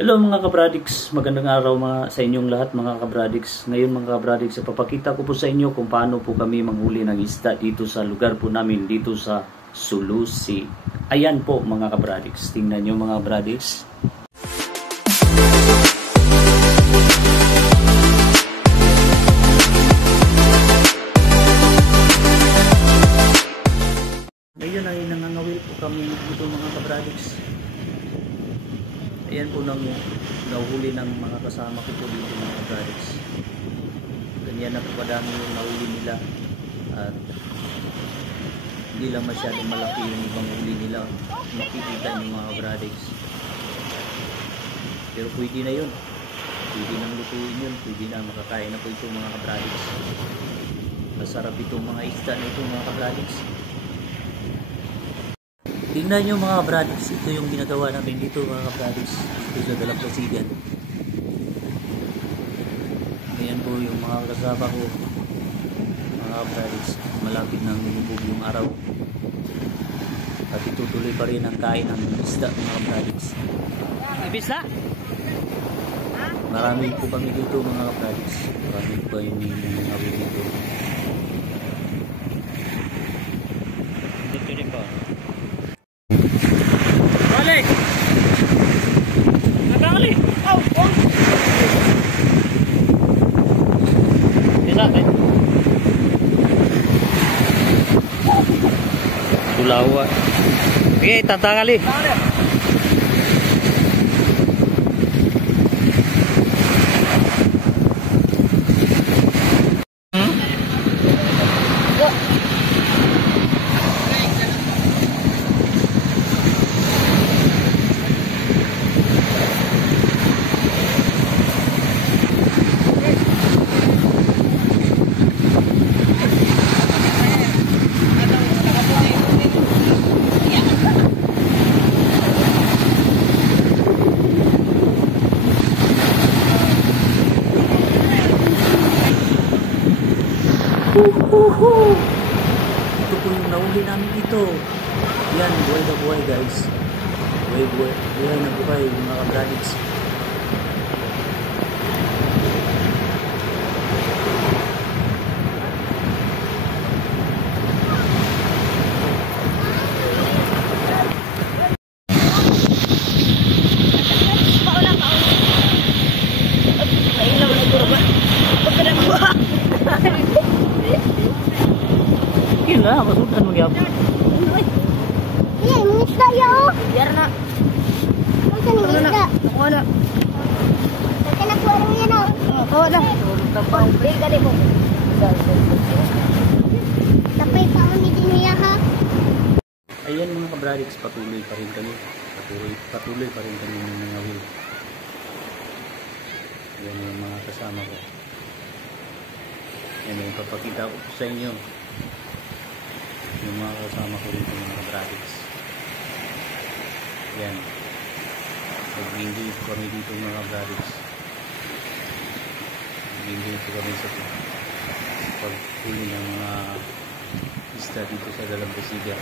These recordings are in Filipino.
Hello mga kabradiks, magandang araw sa inyong lahat mga kabradiks. Ngayon mga kabradiks, ipapakita ko po sa inyo kung paano po kami manghuli ng isda dito sa lugar po namin, dito sa Sulusi. Ayan po mga kabradiks, tingnan nyo mga kabradiks. Ngayon ay nangangawil po kami dito mga kabradiks. Ayan po nang nahuli ng mga kasama ko po dito mga kabradiks. Ganyan na po kadami yung nahuli nila at hindi lang masyadong malaki yung ibang huli nila, makikita yung mga kabradiks. Pero pwede na yun, pwede nang lutuin yun, pwede na makakain na po ito mga kabradiks. Masarap itong mga isda na ito mga kabradiks. Tingnan nyo mga kabradiks, ito yung ginagawa namin dito mga kabradiks, dito sa Dalampasigan. Ayan po yung mga kasama ko mga kabradiks, malapit nang lumubog yung araw at itutuloy pa rin ang kain ng isda mga kabradiks. Ibis na? Marami po kami dito mga kabradiks, marami po kayo yung awit dito. Dito rin pa. Balik! Nagali! Oh! Oh! Isa eh? Tulawa. Okay, tatangali. Ito po yung nahuli namin dito. Yan, buhay na buhay guys. Buhay na buhay yung mga kabradiks. Lah, masukan mo gyapon. Iya, mga isda yo. Biar na. Ano ka ng isda? Ako na. Taka na kuha rin yan o. Oo na. Tapang big kali mo. Tapay pa mo ni Dinia ha. Ayan mga kabradiks, patuloy pa rin kami. Patuloy pa rin kami ng mga will. Yan yung mga kasama ko. Yan yung papakita ko sa inyo. Yung mga kasama ko rito mga kabradiks. Yan. Nag-enjoy po kami dito mga kabradiks. Nag-enjoy po kami sa paghuli ng mga isda dito sa Dalampasigan.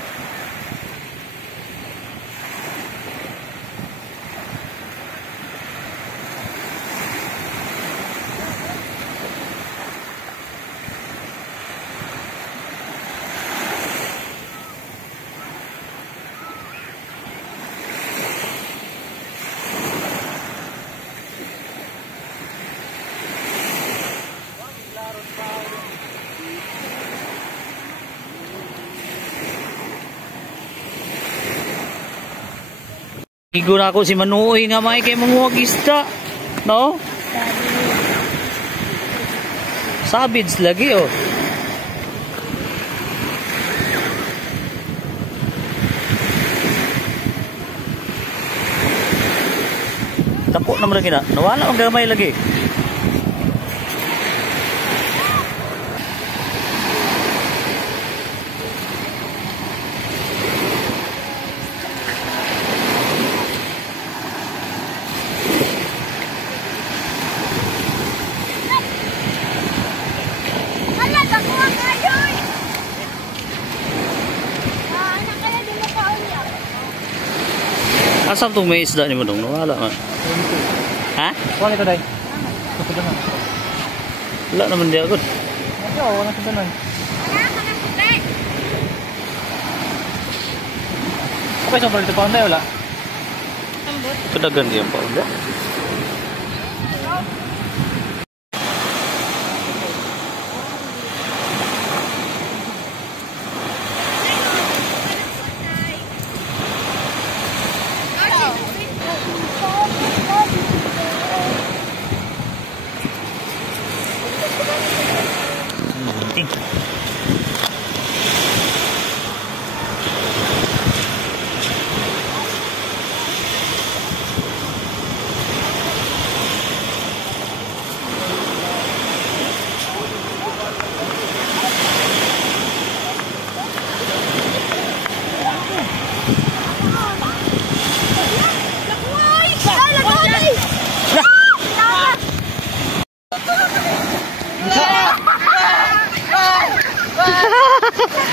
Igura ko si Manuoy nga may kay manguwag isda, no? Sabids lagi oh. Tapo naman lagi na, nawala ang gamay lagi. Ala, kakuha kayo. Anak ka na din na kaon. Asa Asa itong may isda ni mo dong? Nawala man. Ha? Wala ito, day. Kusudanan. Wala naman di agad. Medyo, wala kusudanan. Okay, sobrang ito pa ang day, wala. Kadagan diyan pa. Wala.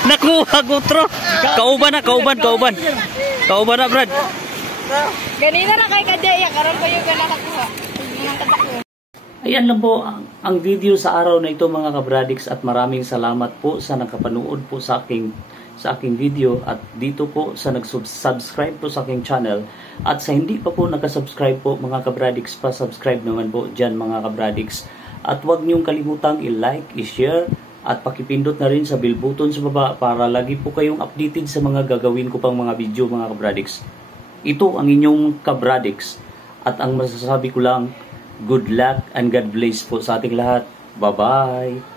Nakuha gutro. Kauban na, kauban. Kauban na, Brad. Ganina na kay Kadya, karon ko yung nakakuha. Yung tatak ko. Ayan lang po ang video sa araw na ito mga kabradix, at maraming salamat po sa nakapanood po sa aking video, at dito po sa nag-subscribe po sa aking channel, at sa hindi pa po nakasubscribe po mga kabradix, pa subscribe naman po dyan mga kabradix, at huwag niyong kalimutang i-like, i-share, at pakipindot na rin sa bell button sa baba para lagi po kayong updated sa mga gagawin ko pang mga video mga kabradix. Ito ang inyong kabradix, at ang masasabi ko lang, good luck and God bless po sa ating lahat. Bye-bye!